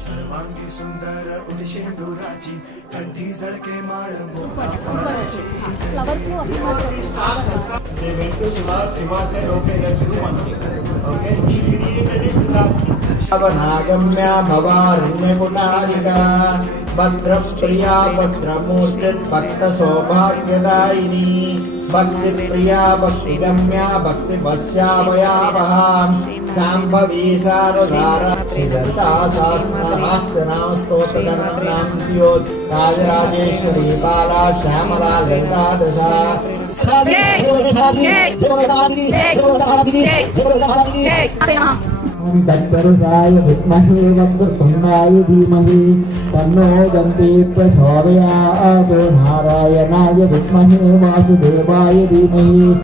सर्वांगी सुंदर उदिशेंदुराची कंठी झळके माळ नागम्या भवारण्यकुटारिका भद्रप्रिया भद्रमूर्तिर्भक्तसौभाग्यदायिनी भक्तिप्रिया भक्तिगम्या भक्तिवत्स्यावयावहा शाम्भवी शारदारा राजराजेश्वरी बाला श्यामला ललिता तत्पुरुषाय विद्महे वक्रतुण्डाय धीमहि तन्नो दन्ती प्रचोदयात् नारायणाय विद्महे वासुदेवाय धीमहि।